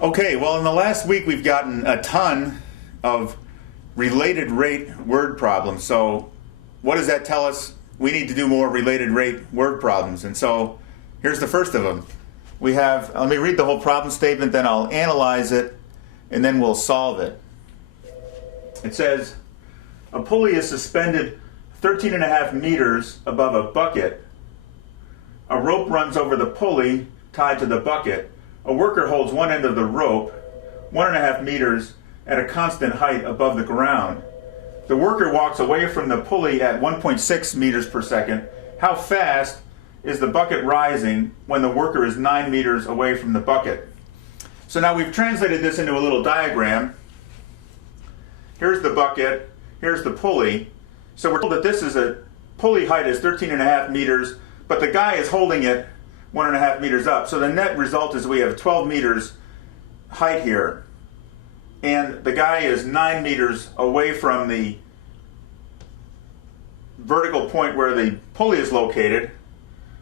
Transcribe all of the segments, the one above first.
Okay, well, in the last week we've gotten a ton of related rate word problems. So what does that tell us? We need to do more related rate word problems. And so here's the first of them. We have, let me read the whole problem statement, then I'll analyze it, and then we'll solve it. It says, a pulley is suspended 13.5 meters above a bucket. A rope runs over the pulley tied to the bucket. A worker holds one end of the rope 1.5 meters at a constant height above the ground. The worker walks away from the pulley at 1.6 meters per second. How fast is the bucket rising when the worker is 9 meters away from the bucket? So now we've translated this into a little diagram. Here's the bucket, here's the pulley. So we're told that this is a pulley height is 13.5 meters, but the guy is holding it 1.5 meters up. So the net result is we have 12 meters height here. And the guy is 9 meters away from the vertical point where the pulley is located.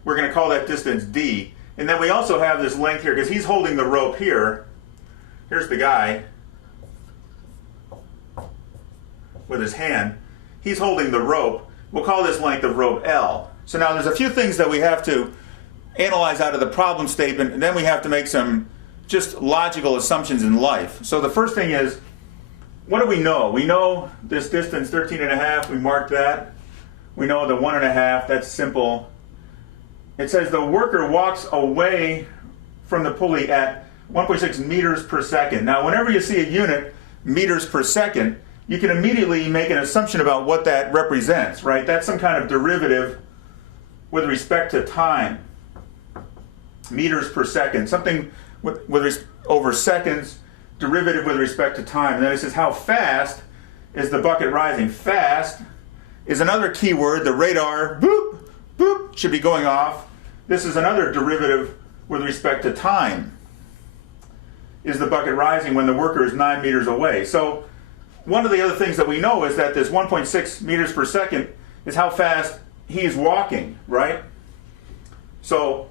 We're going to call that distance D. And then we also have this length here because he's holding the rope here. Here's the guy with his hand. He's holding the rope. We'll call this length of rope L. So now there's a few things that we have to analyze out of the problem statement, and then we have to make some just logical assumptions in life. So the first thing is, what do we know? We know this distance, 13.5, we marked that. We know the 1.5, that's simple. It says the worker walks away from the pulley at 1.6 meters per second. Now, whenever you see a unit, meters per second, you can immediately make an assumption about what that represents, right? That's some kind of derivative with respect to time. Meters per second, something over seconds, derivative with respect to time. And then it says how fast is the bucket rising? Fast is another key word. The radar, boop, boop, should be going off. This is another derivative with respect to time. Is the bucket rising when the worker is 9 meters away? So one of the other things that we know is that this 1.6 meters per second is how fast he's walking, right? So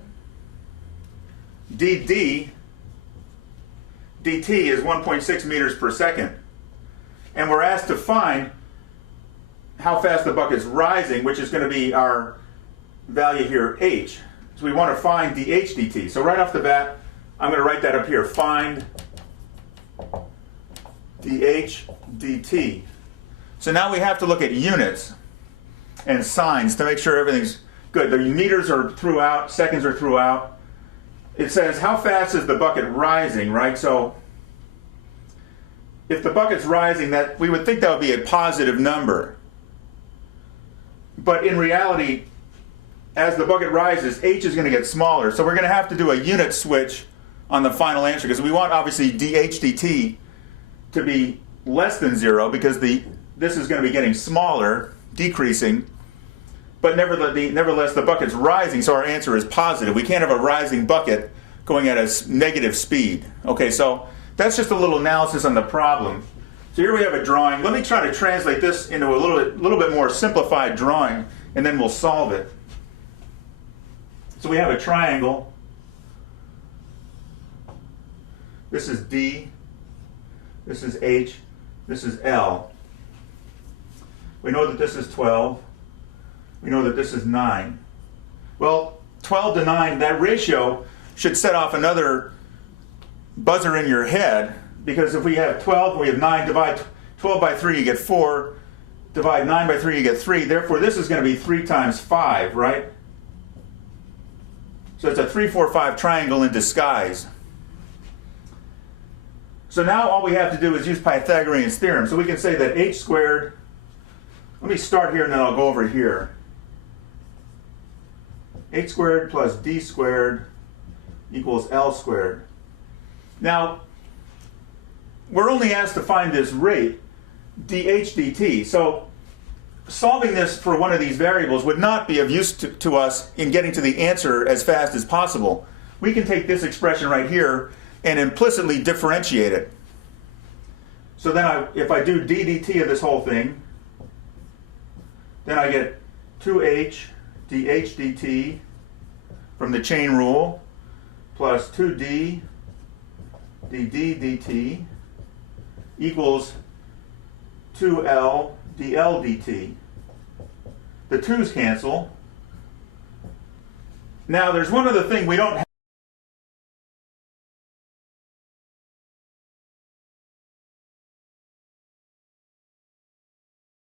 dt is 1.6 meters per second. And we're asked to find how fast the bucket's rising, which is going to be our value here, h. So we want to find dh dt. So right off the bat, I'm going to write that up here. Find dh dt. So now we have to look at units and signs to make sure everything's good. The meters are throughout, seconds are throughout. It says, how fast is the bucket rising, right? So if the bucket's rising, that we would think that would be a positive number. But in reality, as the bucket rises, h is going to get smaller. So we're going to have to do a unit switch on the final answer because we want, obviously, dh dt to be less than 0 because this is going to be getting smaller, decreasing. But nevertheless, the bucket's rising, so our answer is positive. We can't have a rising bucket going at a negative speed. Okay, so that's just a little analysis on the problem. So here we have a drawing. Let me try to translate this into a little bit more simplified drawing, and then we'll solve it. So we have a triangle. This is D. This is H. This is L. We know that this is 12. We know that this is 9. Well, 12 to 9, that ratio should set off another buzzer in your head, because if we have 12 and we have 9, divide 12 by 3, you get 4. Divide 9 by 3, you get 3. Therefore, this is going to be 3 times 5, right? So it's a 3, 4, 5 triangle in disguise. So now all we have to do is use Pythagorean's theorem. So we can say that h squared, let me start here and then I'll go over here. H squared plus d squared equals L squared. Now, we're only asked to find this rate, dh dt. So solving this for one of these variables would not be of use to us in getting to the answer as fast as possible. We can take this expression right here and implicitly differentiate it. So then if I do d dt of this whole thing, then I get 2h dh dt from the chain rule plus 2d dd dt equals 2L dl dt. The 2's cancel. Now there's one other thing we don't